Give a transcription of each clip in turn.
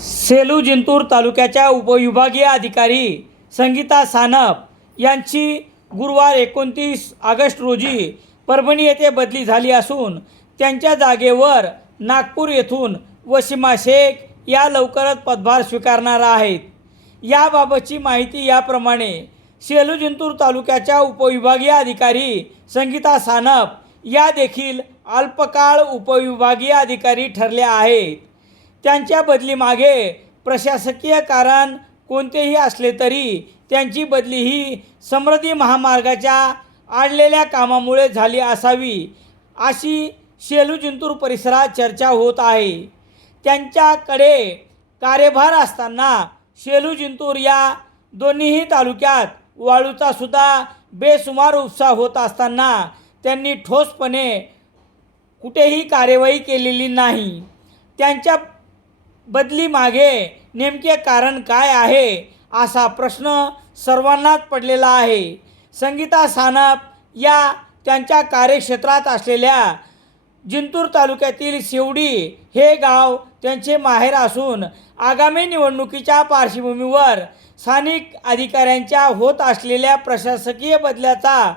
सेलू जिंतूर तालुक्याच्या उपविभागीय अधिकारी संगीता सानप यांची गुरुवार एकोणतीस ऑगस्ट रोजी परभणी येथे बदली झाली असून त्यांच्या जागेवर नागपूर येथून वशिमा शेख या लवकरच पदभार स्वीकारणार आहेत. याबाबतची माहिती याप्रमाणे सेलू जिंतूर तालुक्याच्या उपविभागीय अधिकारी संगीता सानप या देखील अल्पकाळ उपविभागीय अधिकारी ठरल्या आहेत. त्यांच्या बदलीमागे प्रशासकीय कारण कोणतेही असले तरी त्यांची बदली ही समृद्धी महामार्गाच्या आडलेल्या कामामुळे झाली असावी अशी शेलू जिंतूर परिसरात चर्चा होत आहे. त्यांच्याकडे कार्यभार असताना शेलू जिंतूर या दोन्हीही तालुक्यात वाळूचा सुद्धा बेसुमार उपसा होत असताना त्यांनी ठोसपणे कुठेही कार्यवाही केलेली नाही. त्यांच्या बदलीमागे नेमके कारण काय आहे? असा प्रश्न सर्वांनाच पडलेला आहे. संगीता सानप या त्यांच्या कार्यक्षेत्रात असलेल्या जिंतूर तालुक्यातील शेवडी हे गाव त्यांचे माहेर असून आगामी निवडणुकीच्या पार्श्वभूमीवर स्थानिक अधिकाऱ्यांच्या होत असलेल्या प्रशासकीय बदल्याचा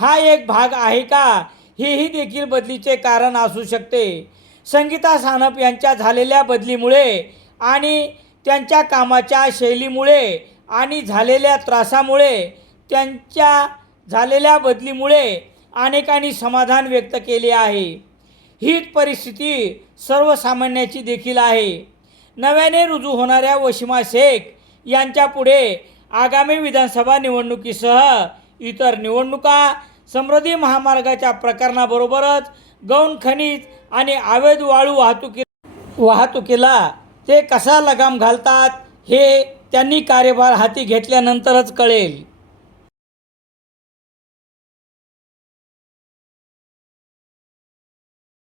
हा एक भाग आहे का? हेही देखील बदलीचे कारण असू शकते. संगीता सानप यांच्या झालेल्या बदलीमुळे आणि त्यांच्या कामाच्या शैलीमुळे आणि झालेल्या त्रासामुळे त्यांच्या झालेल्या बदलीमुळे अनेकांनी समाधान व्यक्त केले आहे. हीच परिस्थिती सर्वसामान्याची देखील आहे. नव्याने रुजू होणाऱ्या वशिमा शेख यांच्यापुढे आगामी विधानसभा निवडणुकीसह इतर निवडणुका समृद्धी महामार्गाच्या प्रकरणाबरोबरच गौण खनिज आणि अवैध वाळू वाहतुकी वाहतुकीला ते कसा लगाम घालतात हे त्यांनी कार्यभार हाती घेतल्यानंतरच कळेल.